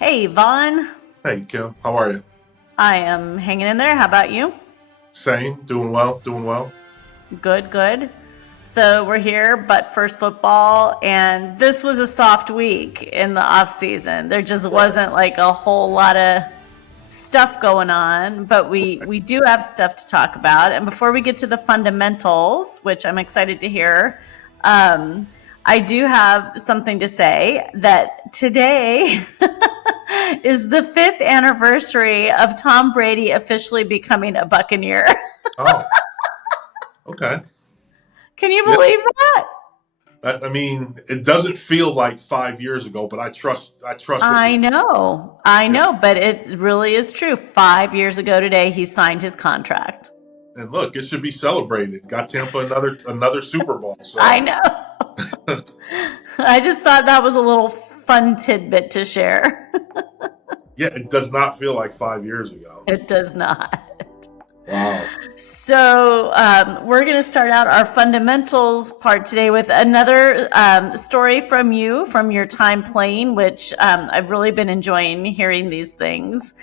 Hey, Vaughn. Hey, Kim, how are you? I am hanging in there. How about you? Same, doing well, doing well. Good, good. So we're here, but first football, and this was a soft week in the off season. There just Right. wasn't like a whole lot of stuff going on, but we do have stuff to talk about. And before we get to the fundamentals, which I'm excited to hear, um, I do have something to say that today is the fifth anniversary of Tom Brady officially becoming a Buccaneer. Oh, okay. Can you Yeah. believe that? I mean, it doesn't feel like 5 years ago, but I trust what you're I saying. know, but it really is true. 5 years ago today, he signed his contract. Yeah. And look, it should be celebrated. Got Tampa another Super Bowl. I So know. I just thought that was a little fun tidbit to share. yeah, it does not feel like 5 years ago. It does not. Wow. So, we're going to start out our fundamentals part today with another story from you from your time playing, which I've really been enjoying hearing these things.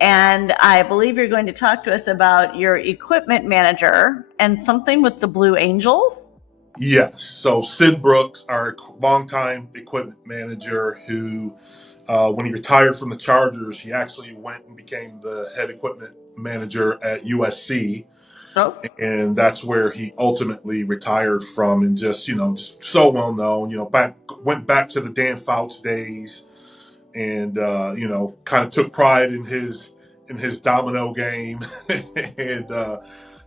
And I believe you're going to talk to us about your equipment manager and something with the Blue Angels. Yes. So Sid Brooks, our longtime equipment manager, who when he retired from the Chargers, he actually went and became the head equipment manager at USC. Oh, And that's where he ultimately retired from, and just just so well known. Went back to the Dan Fouts days, and kind of took pride in his domino game, and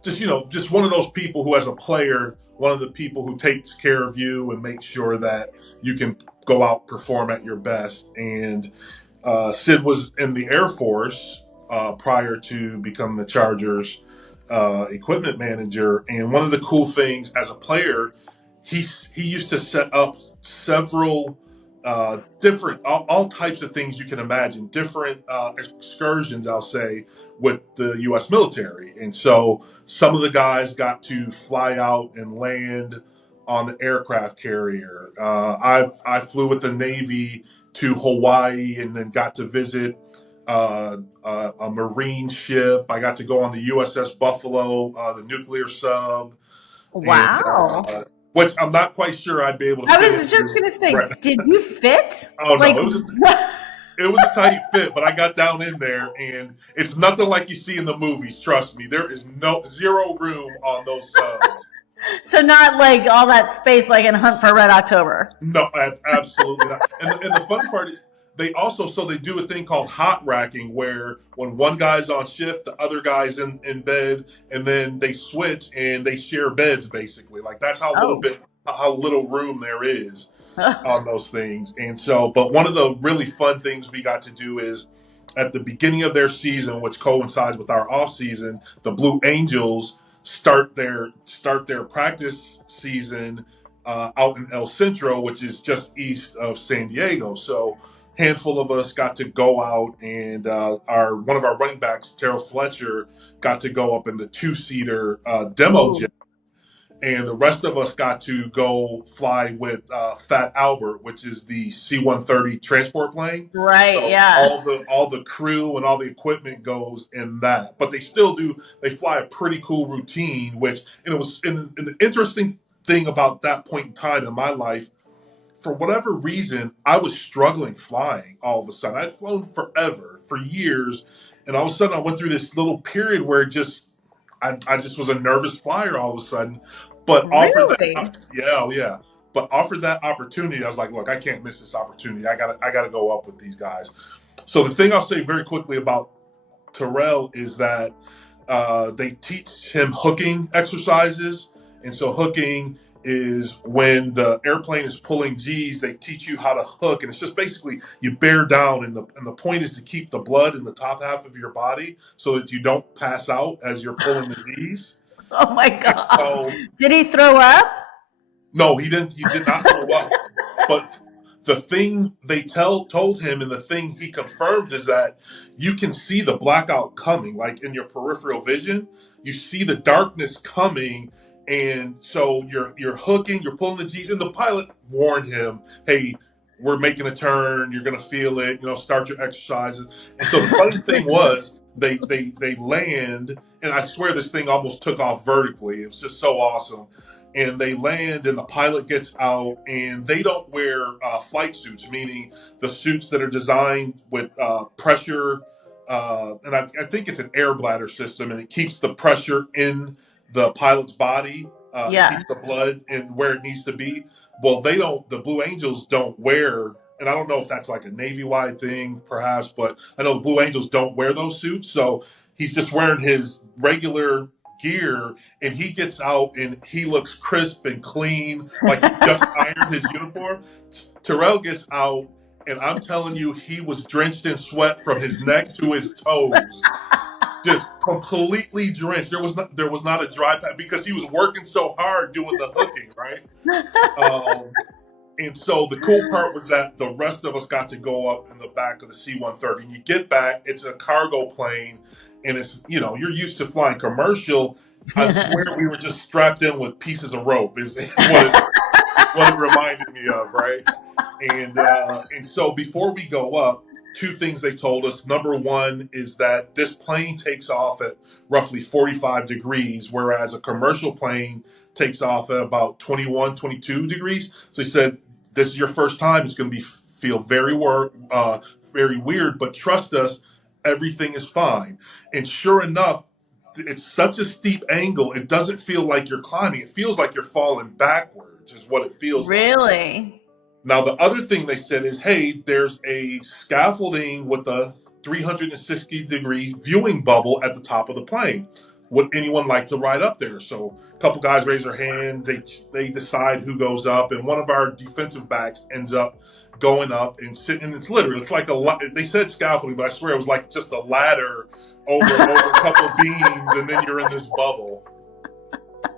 just one of those people who, as a player, one of the people who takes care of you and makes sure that you can go out perform at your best. And Sid was in the Air Force prior to becoming the Chargers equipment manager. And one of the cool things as a player, he used to set up several different all types of things you can imagine, different excursions, I'll say, with the U.S. military. And so some of the guys got to fly out and land on the aircraft carrier. I flew with the Navy to Hawaii and then got to visit a Marine ship. I got to go on the USS Buffalo, the nuclear sub, and wow. which I'm not quite sure I'd be able to I fit was just into going to right say, now. did you fit? Oh Like, no, it was a tight fit, but I got down in there, and it's nothing like you see in the movies. Trust me, there is no zero room on those subs. so not like all that space like in Hunt for Red October. No, absolutely not. And the funny part is they do a thing called hot racking, where when one guy's on shift, the other guy's in bed, and then they switch and they share beds basically. Like that's Oh. how little room there is on those things. And so, but one of the really fun things we got to do is at the beginning of their season, which coincides with our off season, the Blue Angels start their practice season out in El Centro, which is just east of San Diego. So handful of us got to go out, and our one of our running backs, Terrell Fletcher, got to go up in the two-seater demo jet, Ooh. and the rest of us got to go fly with Fat Albert, which is the C-130 transport plane. Right, So yeah. all the crew and all the equipment goes in that, but they still do. They fly a pretty cool routine, which and it was and the interesting thing about that point in time in my life. For whatever reason, I was struggling flying all of a sudden. I'd flown forever, for years, and all of a sudden I went through this little period where I just was a nervous flyer all of a sudden, but offered Really? yeah, oh, yeah, but offered that opportunity. I was like, look, I can't miss this opportunity. I gotta go up with these guys. So the thing I'll say very quickly about Terrell is that they teach him hooking exercises, and so hooking is when the airplane is pulling G's. They teach you how to hook, and it's just basically you bear down, and the point is to keep the blood in the top half of your body so that you don't pass out as you're pulling the G's. Oh my God. So Did he throw up? no, he didn't. He did not throw up. But the thing they told him, and the thing he confirmed, is that you can see the blackout coming, like in your peripheral vision. You see the darkness coming, and so you're hooking, you're pulling the G's, and the pilot warned him, "Hey, we're making a turn. You're gonna feel it. Start your exercises. And so the funny thing was, they land, and I swear this thing almost took off vertically. It was just so awesome. And they land, and the pilot gets out, and they don't wear flight suits, meaning the suits that are designed with pressure. And I think it's an air bladder system, and it keeps the pressure in the pilot's body. It Yeah. keeps the blood in where it needs to be. Well, they don't. The Blue Angels don't wear, and I don't know if that's like a Navy wide thing, perhaps, but I know the Blue Angels don't wear those suits. So he's just wearing his regular gear, and he gets out and he looks crisp and clean, like he just ironed his uniform. Terrell gets out, and I'm telling you, he was drenched in sweat from his neck to his toes, just completely drenched. There was not a dry patch because he was working so hard doing the hooking, right? Um, and so the cool part was that the rest of us got to go up in the back of the C-130. And you get back, it's a cargo plane, and you're used to flying commercial. I swear we were just strapped in with pieces of rope, is what it reminded me of, right? And so before we go up, two things they told us. Number one is that this plane takes off at roughly 45 degrees, whereas a commercial plane takes off at about 21, 22 degrees. So he said, this is your first time. It's going to feel very weird, but trust us, everything is fine. And sure enough, it's such a steep angle. It doesn't feel like you're climbing. It feels like you're falling backwards, is what it feels like. Really? Now, the other thing they said is, hey, there's a scaffolding with a 360-degree viewing bubble at the top of the plane. Would anyone like to ride up there? So a couple guys raise their hand. They decide who goes up, and one of our defensive backs ends up going up and sitting. And it's like they said scaffolding, but I swear it was like just a ladder over a couple beams, and then you're in this bubble.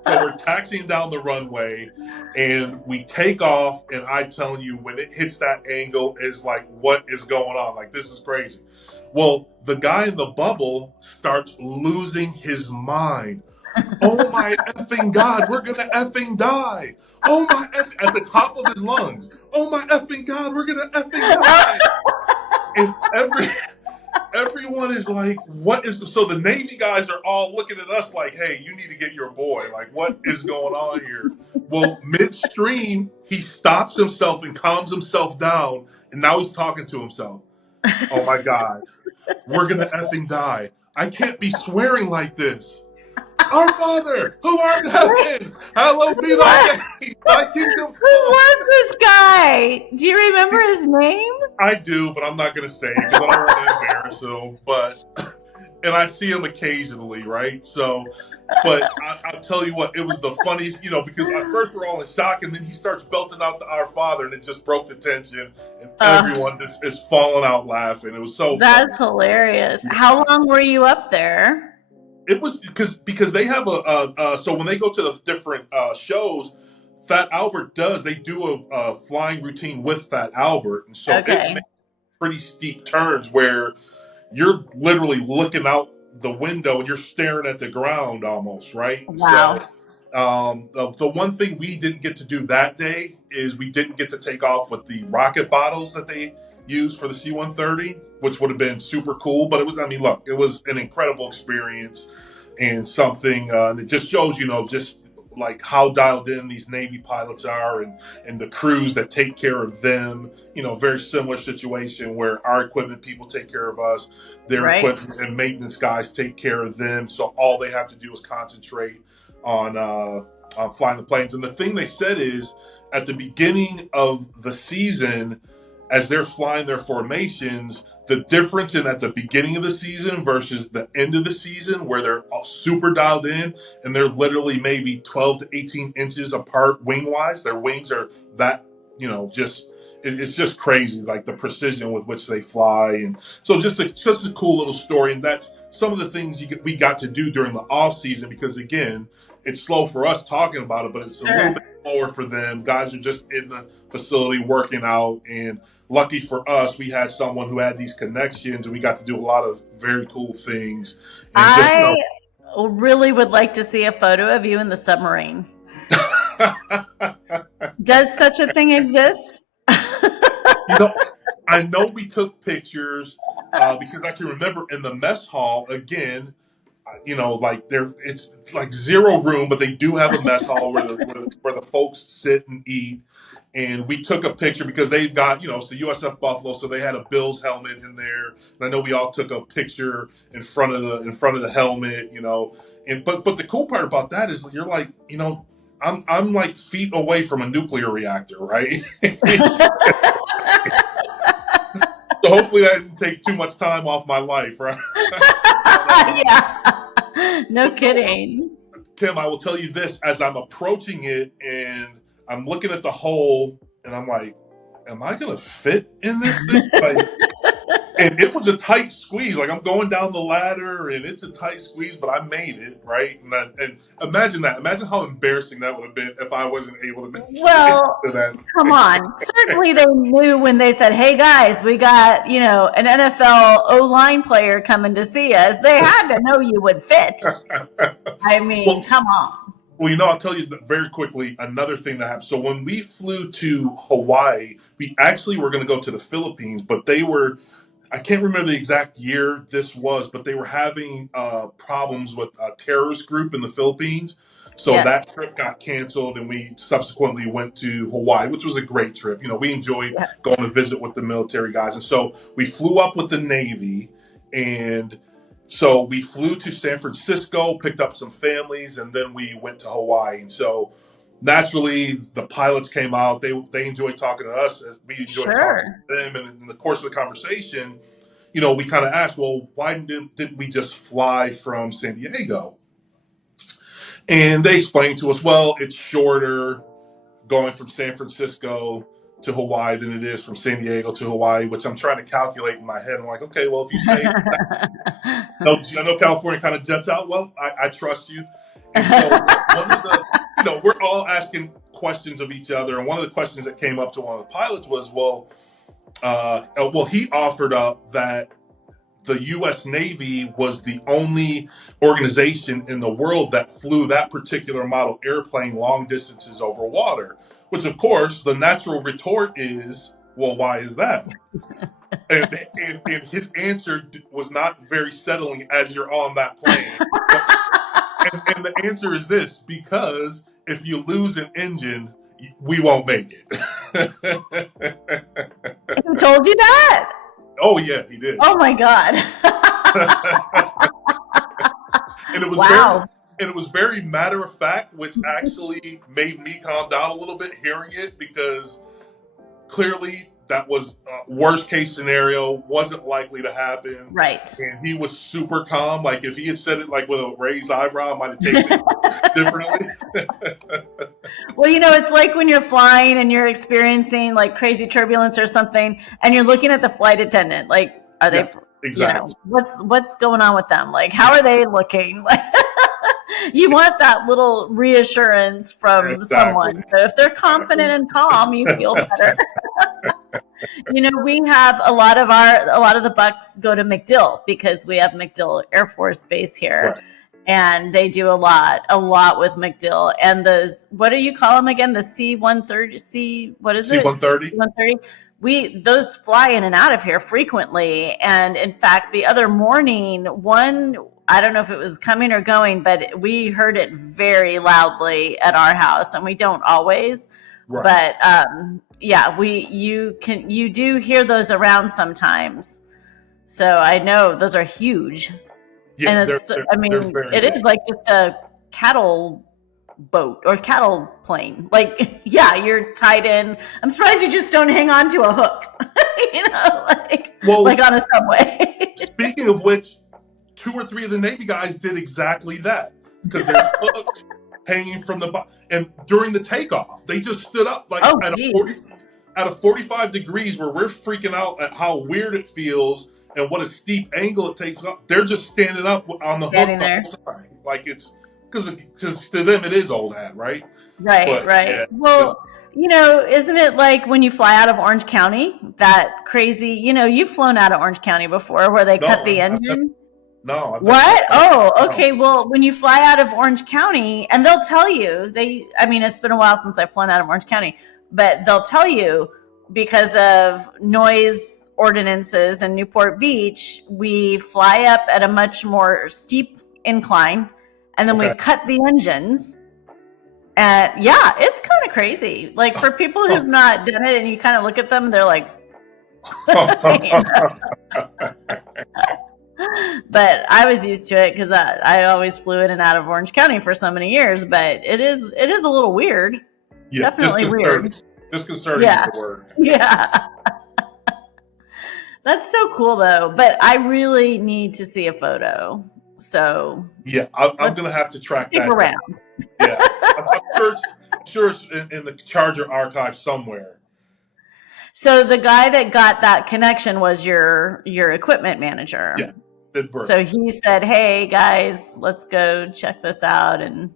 So we're taxiing down the runway, and we take off. And I'm telling you, when it hits that angle, is like, what is going on? Like, this is crazy. Well, the guy in the bubble starts losing his mind. Oh my effing God, we're gonna effing die. Oh my at the top of his lungs. Oh my effing God, we're gonna effing die. And everyone is like, what is so the Navy guys are all looking at us like, hey, you need to get your boy. Like, what is going on here? Well, midstream, he stops himself and calms himself down, and now he's talking to himself. Oh my God, we're gonna effing die. I can't be swearing like this. Our Father, who art in heaven, hallowed be thy name. Thy kingdom Who come. was this guy? Do you remember his name? I do, but I'm not going to say it because I don't want to embarrass him. And I see him occasionally, right? So, but I'll tell you what, it was the funniest, because at first we're all in shock, and then he starts belting out the Our Father, and it just broke the tension, and everyone just is falling out laughing. It was so funny. That's hilarious. How long were you up there? It was because they have so when they go to the different shows, Fat Albert they do a flying routine with Fat Albert, and so it Okay. makes pretty steep turns where you're literally looking out the window and you're staring at the ground almost, right? And so Wow. the one thing we didn't get to do that day is we didn't get to take off with the rocket bottles that they used for the C-130, which would have been super cool. But look, it was an incredible experience and something, and it just shows, just like how dialed in these Navy pilots are, and the crews that take care of them. Very similar situation where our equipment people take care of us, their Right. equipment and maintenance guys take care of them. So all they have to do is concentrate on flying the planes. And the thing they said is, at the beginning of the season, as they're flying their formations, the difference in at the beginning of the season versus the end of the season, where they're all super dialed in and they're literally maybe 12 to 18 inches apart wing wise. Their wings are that, it's just crazy, like the precision with which they fly. And so just a cool little story. And that's some of the things we got to do during the off season, because again, it's slow for us talking about it, but it's a little bit Sure. slower for them. Guys are just in the facility working out, and lucky for us, we had someone who had these connections, and we got to do a lot of very cool things. And just I really would like to see a photo of you in the submarine. Does such a thing exist? You know, I know we took pictures because I can remember in the mess hall again. Like it's like zero room, but they do have a mess hall where the folks sit and eat. And we took a picture because they've got, it's the USF Buffalo, so they had a Bills helmet in there. And I know we all took a picture in front of the helmet, And but the cool part about that is you're like, I'm like feet away from a nuclear reactor, right? So hopefully that didn't take too much time off my life, right? Yeah. No No, kidding. Kim, I will tell you this: as I'm approaching it and I'm looking at the hole, and I'm like, "Am I gonna fit in this thing?" Like, and it was a tight squeeze. Like I'm going down the ladder, and it's a tight squeeze, but I made it right. And imagine that. Imagine how embarrassing that would have been if I wasn't able to make it Well, into that. come on. Certainly they knew when they said, "Hey guys, we got, an NFL O-line player coming to see us." They had to know you would fit. I mean, Well, come on. Well, I'll tell you very quickly another thing that happened. So when we flew to Hawaii, we actually were going to go to the Philippines, but I can't remember the exact year this was, but they were having problems with a terrorist group in the Philippines. So Yes. that trip got canceled, and we subsequently went to Hawaii, which was a great trip. We enjoyed Yeah. going to visit with the military guys. And so we flew up with the Navy, and so we flew to San Francisco, picked up some families, and then we went to Hawaii. And so naturally, the pilots came out. They enjoyed talking to us. And we enjoyed talking Sure. to them. And in the course of the conversation, we kind of asked, well, why didn't we just fly from San Diego? And they explained to us, well, it's shorter going from San Francisco to Hawaii than it is from San Diego to Hawaii, which I'm trying to calculate in my head. I'm like, okay, well, if you say I know California kind of jets out. Well, I trust you. And so one of the, we're all asking questions of each other. And one of the questions that came up to one of the pilots was, he offered up that the U.S. Navy was the only organization in the world that flew that particular model airplane long distances over water. Which, of course, the natural retort is, well, why is that? And his answer was not very settling as you're on that plane. And the answer is this: because if you lose an engine, we won't make it. Who told you that? Oh yeah, he did. Oh my God. And it was Wow. very matter of fact, which actually made me calm down a little bit hearing it, because clearly that was worst case scenario, wasn't likely to happen. Right. And he was super calm. Like if he had said it like with a raised eyebrow, I might have taken it differently. Well, it's like when you're flying and you're experiencing like crazy turbulence or something, and you're looking at the flight attendant, like, are they, Yeah, exactly. what's going on with them? Like, how are they looking? Like, you want that little reassurance from Exactly. someone. So if they're confident and calm, you feel better. We have a lot of the Bucks go to MacDill because we have MacDill Air Force Base here. Right. And they do a lot with MacDill. And those, what do you call them again? The C-130, what is it? C-130. C-130. Those fly in and out of here frequently. And in fact, the other morning, one, I don't know if it was coming or going, but we heard it very loudly at our house, and we don't always. Right. But yeah, you do hear those around sometimes. So I know those are huge. Yeah, And it's, it is like just a cattle boat or cattle plane. Like, yeah, you're tied in. I'm surprised you just don't hang on to a hook, like on a subway. Speaking of which, 2 or 3 of the Navy guys did exactly that, because there's hooks hanging from the and during the takeoff, they just stood up like at a 45 degrees where we're freaking out at how weird it feels and what a steep angle it takes up. They're just standing up on the hook the whole time. Like it's because to them it is old hat, right? Right, but, right. Yeah, well, isn't it like when you fly out of Orange County, that crazy, you've flown out of Orange County before where they cut the engine? No. What? Oh, okay. Well, when you fly out of Orange County, and they'll tell you, it's been a while since I've flown out of Orange County, but they'll tell you because of noise ordinances in Newport Beach, we fly up at a much more steep incline, and then we Okay. cut the engines. And yeah, it's kind of crazy. Like for people who've not done it, and you kind of look at them, they're like, but I was used to it because I always flew in and out of Orange County for so many years. But it is a little weird. Yeah, Definitely weird. Disconcerting is Yeah. the word. Yeah. That's so cool though. But I really need to see a photo. So Yeah, I'm let's gonna have to track stick that down. around. Yeah, I'm sure it's in the Charger archive somewhere. So the guy that got that connection was your equipment Yeah, manager. Sid Brooks. So he said, "Hey guys, let's go check this out." And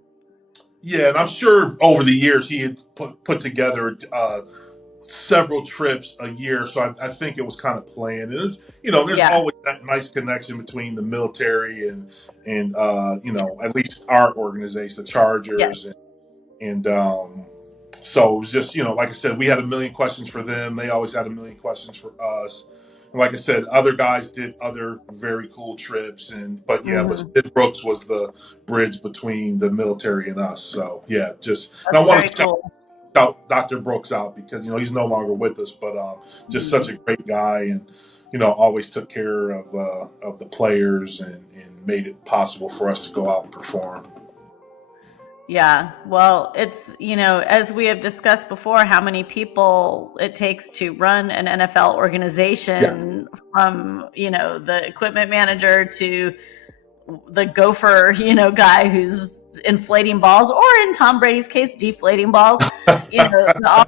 Yeah, and I'm sure over the years he had put together several trips a year, so I think it was kind of planned. And it was, there's yeah, always that nice connection between the military and at least our organization, the yeah, Chargers, and so it was just like I said, we had a million questions for them. They always had a million questions for us. And like I said, other guys did other very cool trips, but hmm, Sid Brooks was the bridge between the military and us. So yeah, and that's I want very to cool. shout Dr. Brooks out because he's no longer with us, but just such Mhm. a great guy, and always took care of the players and made it possible for us to go out and perform. Yeah, well, it's, as we have discussed before, how many people it takes to run an NFL Yeah. organization from, the equipment manager to the gopher, guy who's inflating balls, or in Tom Brady's case, deflating balls, all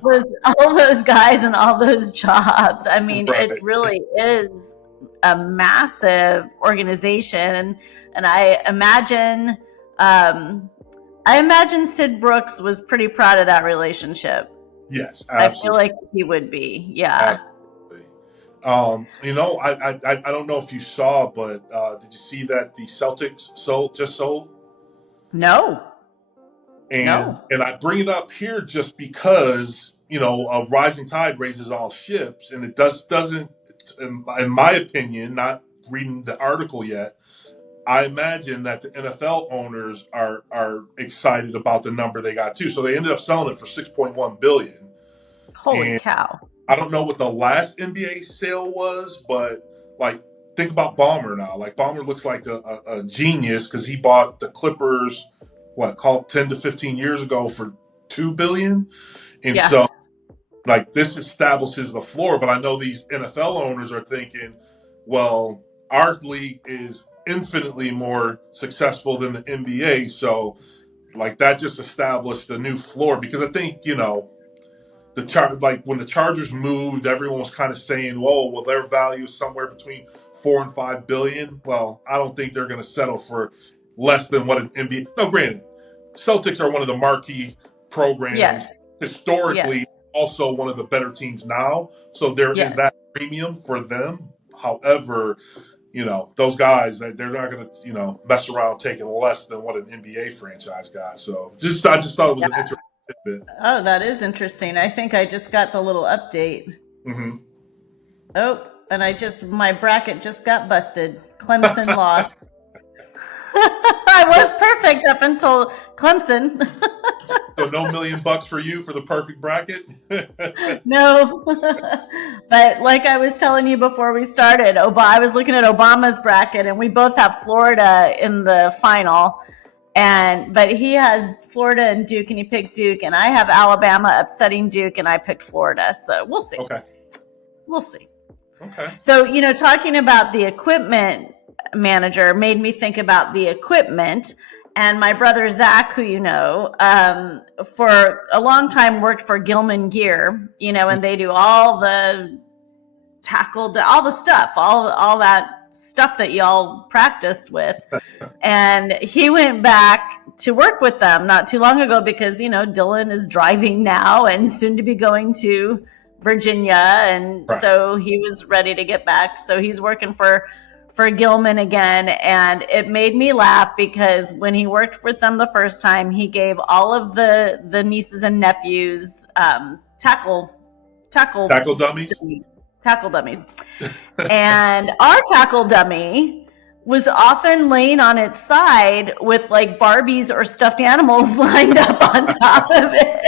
those guys and all those jobs. I mean, it Right. really is a massive organization. And I imagine Sid Brooks was pretty proud of that relationship. Yes, I feel absolutely. like he would be. Yeah. Absolutely. I don't know if you saw, but did you see that the Celtics sold? No. And No. I bring it up here just because a rising tide raises all ships, and it doesn't, in my opinion, not reading the article yet. I imagine that the NFL owners are excited about the number they got too. So they ended up selling it for 6.1 billion. Holy And cow. I don't know what the last NBA sale was, but like think about Ballmer now. Like Ballmer looks like a genius because he bought the Clippers, what, called 10 to 15 years ago for 2 billion. And Yeah. so like this establishes the floor. But I know these NFL owners are thinking, well, our league is infinitely more successful than the NBA. So like that just established a new floor because I think, like when the Chargers moved, everyone was kind of saying, "Whoa, well, their value is somewhere between 4 and 5 billion." Well, I don't think they're going to settle for less than what an NBA. No, granted, Celtics are one of the marquee programs Yes. Yes. historically, also one of the better teams now. So there is Yes. that premium for them. However, those guys they're not going to mess around taking less than what an NBA franchise got. So I just thought it was an interesting bit. Oh, that is interesting. I think I just got the little update. Hmm. Oh, and my bracket just got busted. Clemson lost. I was perfect up until Clemson. So no $1 million for you for the perfect bracket. No. But like I was telling you before we started, I was looking at Obama's bracket, and we both have Florida in the final. But he has Florida and Duke, and he picked Duke, and I have Alabama upsetting Duke, and I picked Florida. So we'll see. Okay. We'll see. Okay. So, talking about the equipment manager made me think about the equipment. And my brother Zach, who for a long time worked for Gilman Gear, and they do all the tackle, all the stuff, all that stuff that y'all practiced with. And he went back to work with them not too long ago because, Dylan is driving now and soon to be going to Virginia. And Right. so he was ready to get back. So he's working for Gilman again. And it made me laugh because when he worked with them the first time, he gave all of the nieces and nephews tackle Tackle dummies. tackle dummies. And our tackle dummy was often laying on its side with like Barbies or stuffed animals lined up on top of it.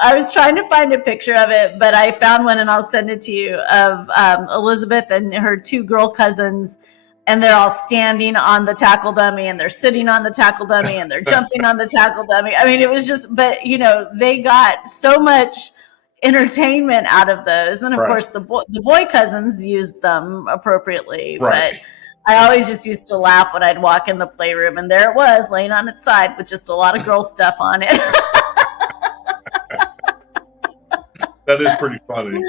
I was trying to find a picture of it, but I found one and I'll send it to you of Elizabeth and her two girl cousins. And they're all standing on the tackle dummy and they're sitting on the tackle dummy and they're jumping on the tackle dummy. I mean, it was just, but you know, they got so much entertainment out of those. And then of Right. course the boy cousins used them appropriately, Right. but I always just used to laugh when I'd walk in the playroom and there it was laying on its side with just a lot of girl stuff on it. That is pretty funny.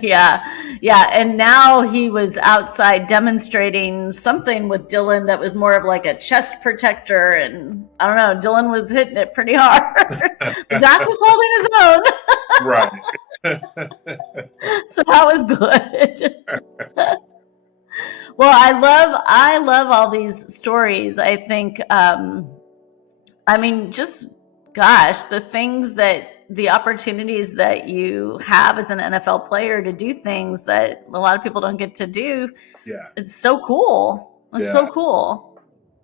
Yeah. And now he was outside demonstrating something with Dylan that was more of like a chest protector. And I don't know, Dylan was hitting it pretty hard. Zach was holding his own. Right. So that was good. Well, I love all these stories. I think, I mean, just gosh, the opportunities that you have as an NFL player to do things that a lot of people don't get to do. Yeah. It's so cool. It's so cool.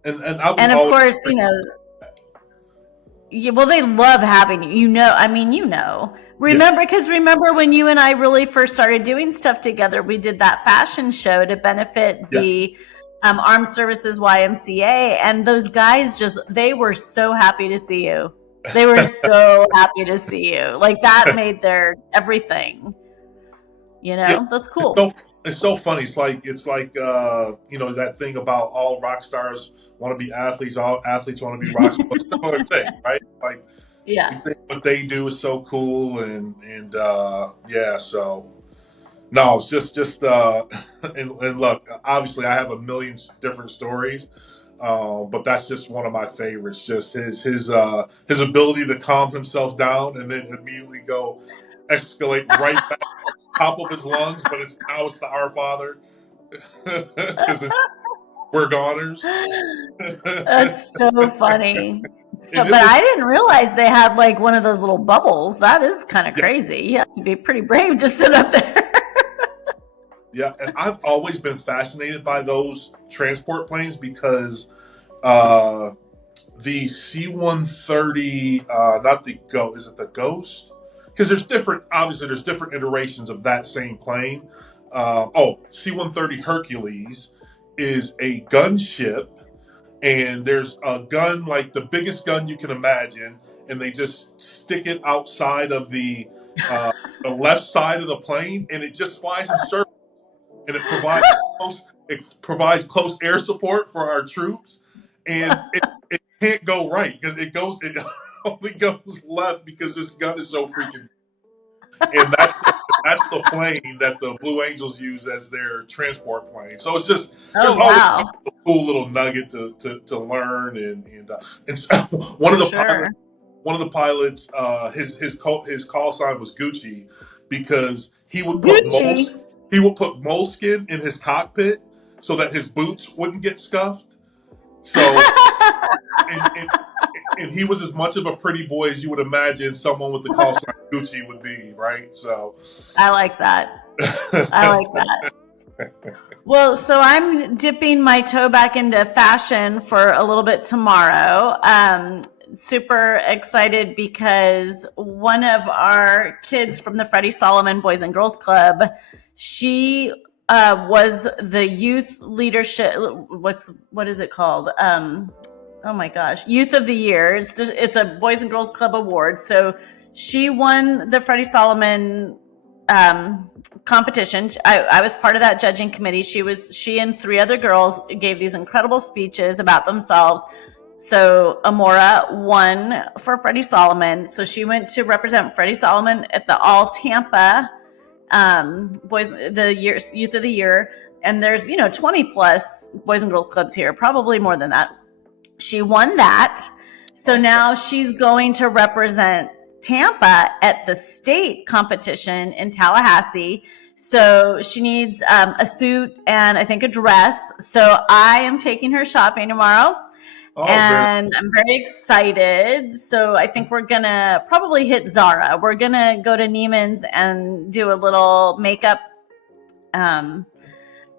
And of course, you know, well, they love having you. You know, I mean, you know, remember when you and I really first started doing stuff together, we did that fashion show to benefit the Armed Services YMCA, and those guys they were so happy to see you. They were so happy to see you. Like that made their everything. You know, that's cool. It's so funny. It's like you know, that thing about all rock stars want to be athletes, all athletes want to be rock stars. Similar thing, right? Like, you think what they do is so cool, and so no, it's just and look, obviously I have a million different stories. But that's just one of my favorites. Just his ability to calm himself down and then immediately go escalate right back top of his lungs. But it's the Our Father because we're goners. That's so funny. But I didn't realize they had like one of those little bubbles. That is kind of crazy. You have to be pretty brave to sit up there. Yeah, and I've always been fascinated by those transport planes because the C-130, not the Ghost, is it the Ghost? Because there's different iterations of that same plane. C-130 Hercules is a gunship, and there's a gun like the biggest gun you can imagine, and they just stick it outside of the left side of the plane, and it just flies in circles. And it provides close air support for our troops, and it can't go right because it only goes left because this gun is so freaking. And that's the plane that the Blue Angels use as their transport plane. So it's just there's always a cool little nugget to learn, and one of the pilots, his call sign was Gucci because he would put moleskin in his cockpit so that his boots wouldn't get scuffed. So, and he was as much of a pretty boy as you would imagine someone with the call sign Gucci would be, right? So, I like that. Well, so I'm dipping my toe back into fashion for a little bit tomorrow. Super excited because one of our kids from the Freddie Solomon Boys and Girls Club, she was the youth leadership. What is it called? Oh my gosh, Youth of the Year. It's a Boys and Girls Club award. So she won the Freddie Solomon competition. I was part of that judging committee. She and three other girls gave these incredible speeches about themselves. So Amora won for Freddie Solomon. So she went to represent Freddie Solomon at the All Tampa Youth of the Year. And there's 20 plus Boys and Girls Clubs here, probably more than that. She won that. So now she's going to represent Tampa at the state competition in Tallahassee. So she needs a suit and I think a dress. So I am taking her shopping tomorrow. Oh, very. and I'm very excited. So I think we're gonna probably hit Zara. We're gonna go to Neiman's and do a little makeup, um,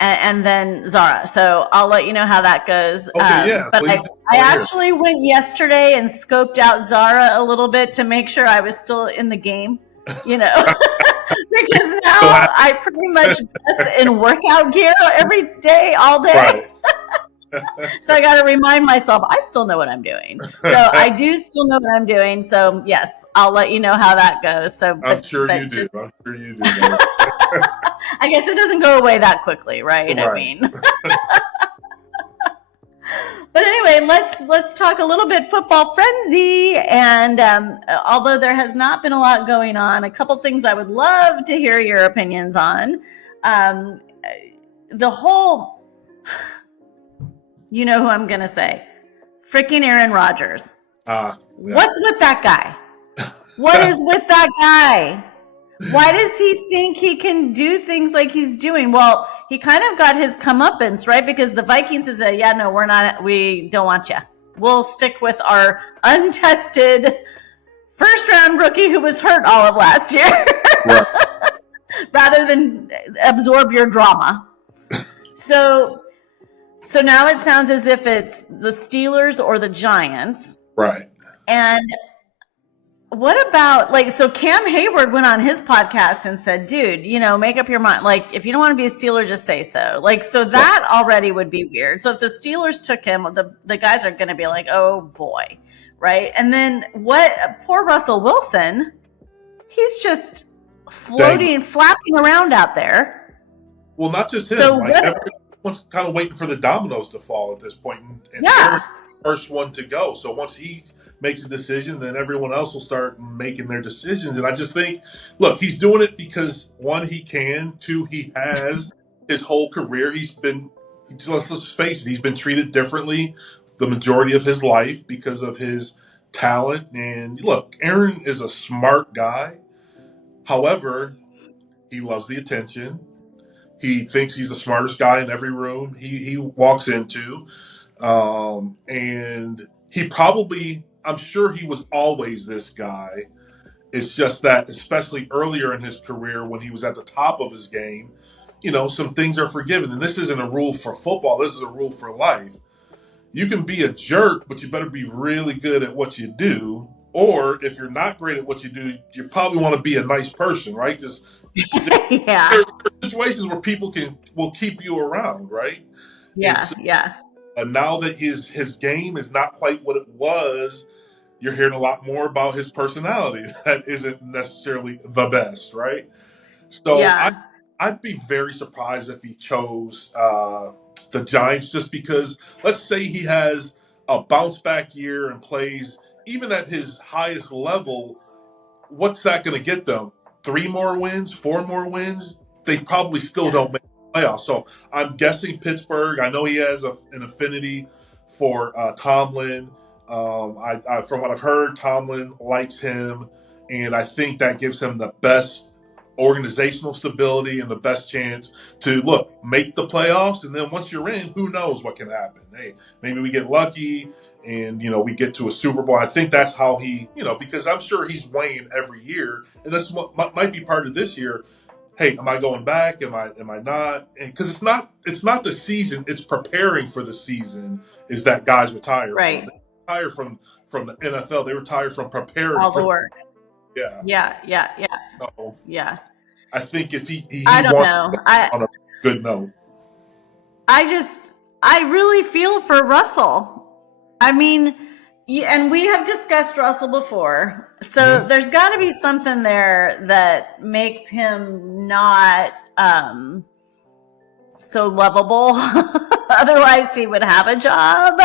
and then Zara. So I'll let you know how that goes. Okay, yeah, But please do. I Right here. actually went yesterday and scoped out Zara a little bit to make sure I was still in the game, you know, because So now I pretty much dress in workout gear every day, all right. day. So I got to remind myself I still know what I'm doing. So I do still know what I'm doing. So yes, I'll let you know how that goes. So, I'm sure you but do. just I'm sure you do, man. I guess it doesn't go away that quickly, right? I Right. mean, but anyway, let's talk a little bit football frenzy. And although there has not been a lot going on, a couple things I would love to hear your opinions on. Um, the whole, you know who I'm going to say, freaking Aaron Rodgers. Yeah. What's with that guy? What is with that guy? Why does he think he can do things like he's doing? Well, he kind of got his comeuppance, right? Because the Vikings said, yeah, no, we don't want you. We'll stick with our untested first round rookie who was hurt all of last year Right. rather than absorb your drama. So now it sounds as if it's the Steelers or the Giants. Right. And what about, like, so Cam Hayward went on his podcast and said, dude, make up your mind. Like, if you don't want to be a Steeler, just say so. Like, so that already would be weird. So if the Steelers took him, the guys are going to be like, oh boy. Right. And then poor Russell Wilson, he's just floating, flapping around out there. Well, not just him. So everyone's kind of waiting for the dominoes to fall at this point. And yeah. Aaron's the first one to go. So once he makes a decision, then everyone else will start making their decisions. And I just think, look, he's doing it because, one, he can. Two, he has his whole career. Let's face it, he's been treated differently the majority of his life because of his talent. And look, Aaron is a smart guy. However, he loves the attention. He thinks he's the smartest guy in every room he walks into. And he probably, I'm sure he was always this guy. It's just that, especially earlier in his career when he was at the top of his game, some things are forgiven. And this isn't a rule for football. This is a rule for life. You can be a jerk, but you better be really good at what you do. Or if you're not great at what you do, you probably want to be a nice person, right? Because yeah. there are situations where people will keep you around, right? And Yeah. so, Yeah. now that his game is not quite what it was, you're hearing a lot more about his personality that isn't necessarily the best, right? So Yeah. I'd be very surprised if he chose the Giants, just because, let's say he has a bounce back year and plays even at his highest level. What's that going to get them? 3 more wins, 4 more wins? They probably still don't make the playoffs. So I'm guessing Pittsburgh. I know he has an affinity for Tomlin. From what I've heard, Tomlin likes him, and I think that gives him the best organizational stability and the best chance to make the playoffs. And then once you're in, who knows what can happen? Hey, maybe we get lucky and we get to a Super Bowl. I think that's how he, because I'm sure he's weighing every year, and that's what might be part of this year. Hey, am I going back? Am I not? Because it's not the season. It's preparing for the season. Is that guys retire from? Right. They retire from the NFL. They retire from preparing All for the work. yeah. Yeah. So Yeah. I think if he I don't wants know. on a good note. I really feel for Russell. I mean, and we have discussed Russell before. So there's got to be something there that makes him not so lovable. Otherwise, he would have a job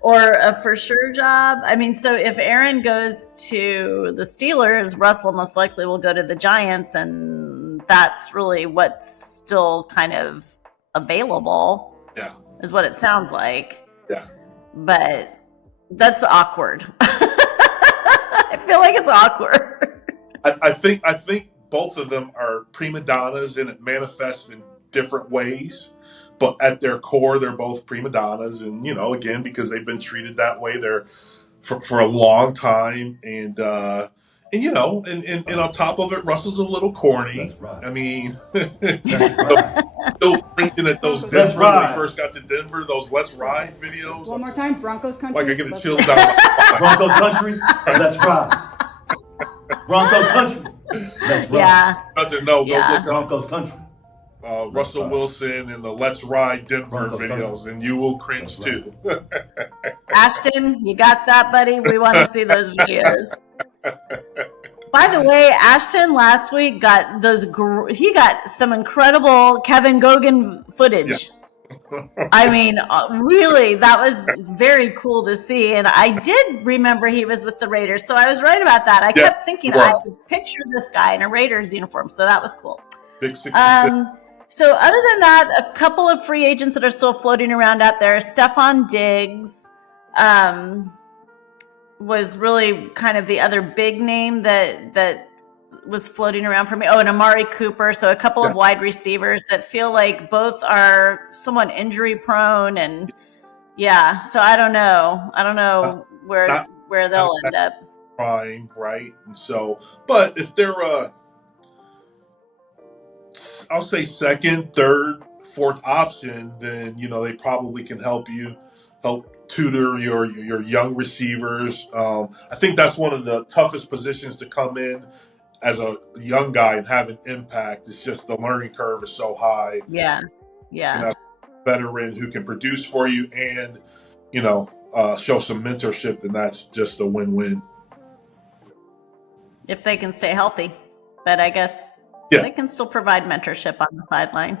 or a for sure job. I mean, so if Aaron goes to the Steelers, Russell most likely will go to the Giants, and that's really what's still kind of available. Yeah. Is what it sounds like. Yeah. But that's awkward. I feel like it's awkward. I think both of them are prima donnas, and it manifests in different ways. but at their core, they're both prima donnas, and again, because they've been treated that way, they're for a long time, and on top of it, Russell's a little corny. That's right. I mean, That's right. still thinking at those Let's Denver when ride. they first got to Denver, those "Let's Ride" videos. One more time, Broncos country. Like I get a Let's chill ride. down. Broncos country. Let's ride. Broncos country. Let's ride. Yeah. Doesn't know. Go Yeah. look up Broncos country. Russell ride. Wilson and the "Let's Ride" Denver Broncos videos, country. and you will cringe That's too. Ashton, you got that, buddy? We want to see those videos. By the way, Ashton last week got he got some incredible Kevin Gogan footage. I mean, really, that was very cool to see. And I did remember he was with the Raiders. So I was right about that. I kept thinking I would picture this guy in a Raiders uniform. So that was cool. Big 66. So other than that, a couple of free agents that are still floating around out there. Stephon Diggs was really kind of the other big name that was floating around for me. Oh, and Amari Cooper. So a couple of wide receivers that feel like both are somewhat injury prone. And yeah, so I don't know where they'll end up. Prime, right? And so, but if they're I'll say second, third, fourth option, then they probably can help tutor your young receivers. I think that's one of the toughest positions to come in as a young guy and have an impact. It's just the learning curve is so high. Yeah. A veteran who can produce for you and show some mentorship, then that's just a win-win. If they can stay healthy, but I guess they can still provide mentorship on the sideline.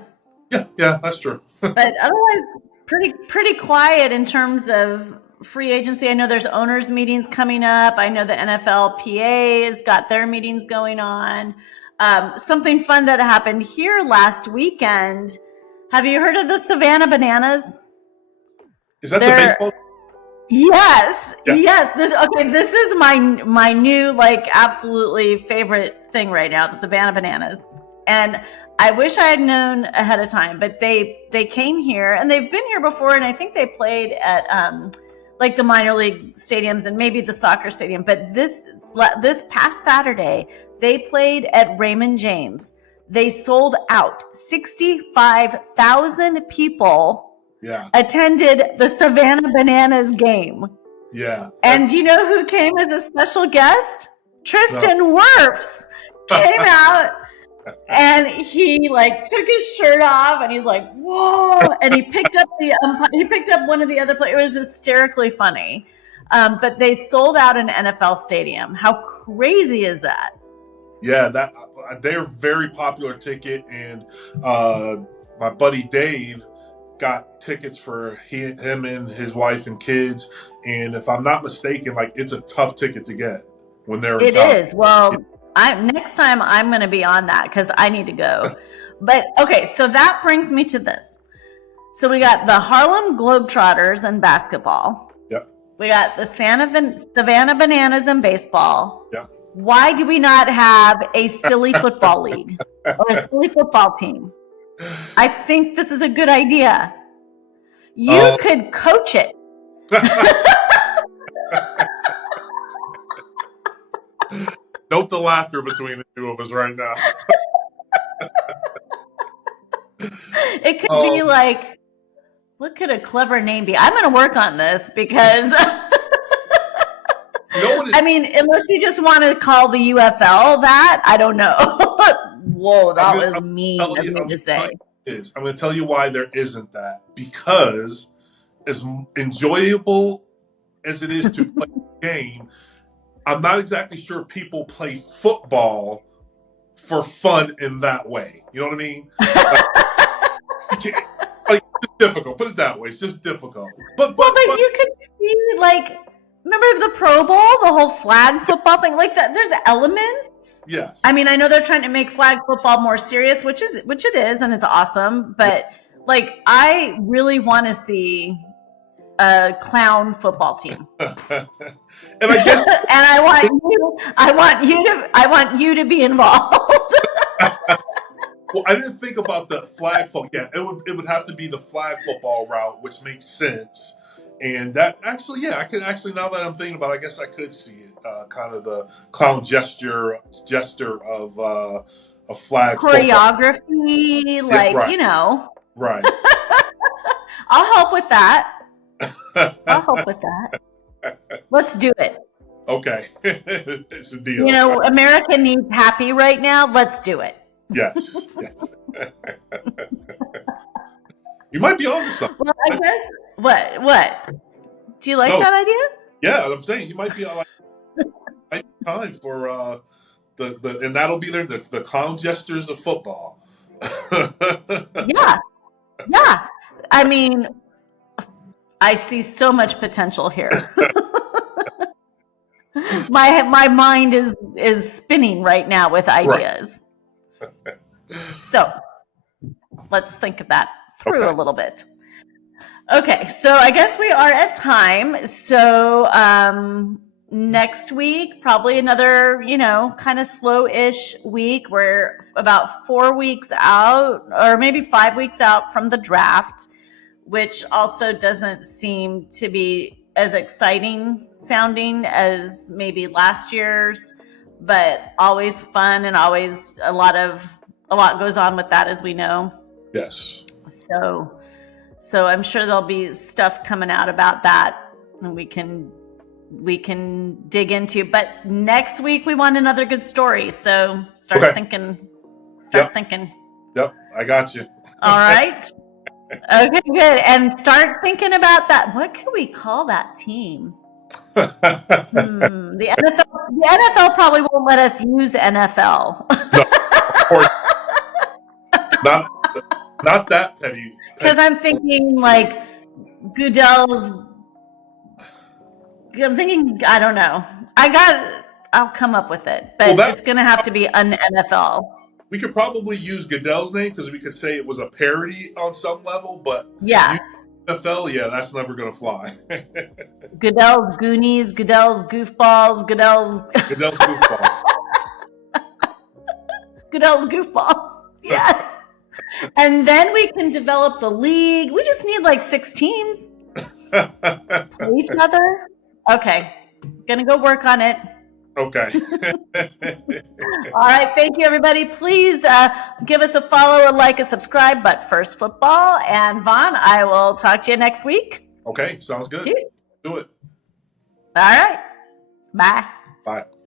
Yeah, that's true. But otherwise, pretty quiet in terms of free agency. I know there's owners meetings coming up. I know the NFLPA has got their meetings going on. Something fun that happened here last weekend. Have you heard of the Savannah Bananas? Is that the baseball? Yes. Yeah. Yes. This is my new absolutely favorite thing right now, the Savannah Bananas. And I wish I had known ahead of time, but they came here and they've been here before, and I think they played at the minor league stadiums and maybe the soccer stadium. But this past Saturday, they played at Raymond James. They sold out. 65,000 people attended the Savannah Bananas game. Yeah. And do you know who came as a special guest? Tristan Wirfs came out. And he took his shirt off, and he's like, "Whoa!" And he picked up one of the other players. It was hysterically funny. But they sold out an NFL stadium. How crazy is that? Yeah, they're a very popular ticket, and my buddy Dave got tickets for him and his wife and kids. And if I'm not mistaken, it's a tough ticket to get when they're in town. It is. Well. Next time I'm going to be on that because I need to go. But okay, so that brings me to this. So we got the Harlem Globetrotters in basketball. Yep. We got the Savannah Bananas in baseball. Yep. Why do we not have a silly football league or a silly football team? I think this is a good idea. You could coach it. Note the laughter between the two of us right now. It could be what could a clever name be? I'm going to work on this because, I mean, unless you just want to call the UFL that, I don't know. Whoa, that was mean of me to say. I'm going to tell you why there isn't that. Because as enjoyable as it is to play the game, I'm not exactly sure people play football for fun in that way. You know what I mean? It's just difficult. Put it that way. It's just difficult. But you could see remember the Pro Bowl, the whole flag football thing like that. There's elements. Yeah. I mean, I know they're trying to make flag football more serious, which it is, and it's awesome. But I really want to see a clown football team. And I guess and I want you to be involved. Well, I didn't think about the flag football. Yeah, it would have to be the flag football route, which makes sense. And that actually, yeah, I could actually, now that I'm thinking about it, I guess I could see it. Kind of the clown gesture of a flag football. Choreography, Yeah, like, right, right. I'll help with that. I'll help with that. Let's do it. Okay, it's a deal. America needs happy right now. Let's do it. Yes, yes. You might be onto something. Well, I guess what? Do you like No, that idea? yeah, I'm saying you might be like right time for the and that'll be there the clown gestures of football. Yeah. Yeah. I mean, I see so much potential here. My mind is spinning right now with Right. ideas. So let's think of that through a Okay. little bit. Okay, so I guess we are at time. So next week, probably another, kind of slow-ish week. We're about 4 weeks out, or maybe 5 weeks out from the draft, which also doesn't seem to be as exciting sounding as maybe last year's, but always fun and always a lot goes on with that, as we know. Yes. So I'm sure there'll be stuff coming out about that, and we can dig into. But next week we want another good story. So start Okay. thinking. Yep. Thinking. Yep. I got you. All right. Okay, good. And start thinking about that. What can we call that team? The NFL probably won't let us use NFL. No, of course not. Not that petty. Because I'm thinking like Goodell's. I'm thinking, I don't know. I'll come up with it, but Well, it's going to have to be an NFL. we could probably use Goodell's name because we could say it was a parody on some level, but Yeah. NFL, yeah, that's never going to fly. Goodell's Goonies, Goodell's Goofballs, Goodell's goofball. Goodell's Goofballs. Yes. And then we can develop the league. We just need like 6 teams. Play each other. Okay. Gonna go work on it. Okay. All right. Thank you, everybody. Please give us a follow, a like, a subscribe. But first, football. And Vaughn, I will talk to you next week. Okay. Sounds good. Peace. Do it. All right. Bye. Bye.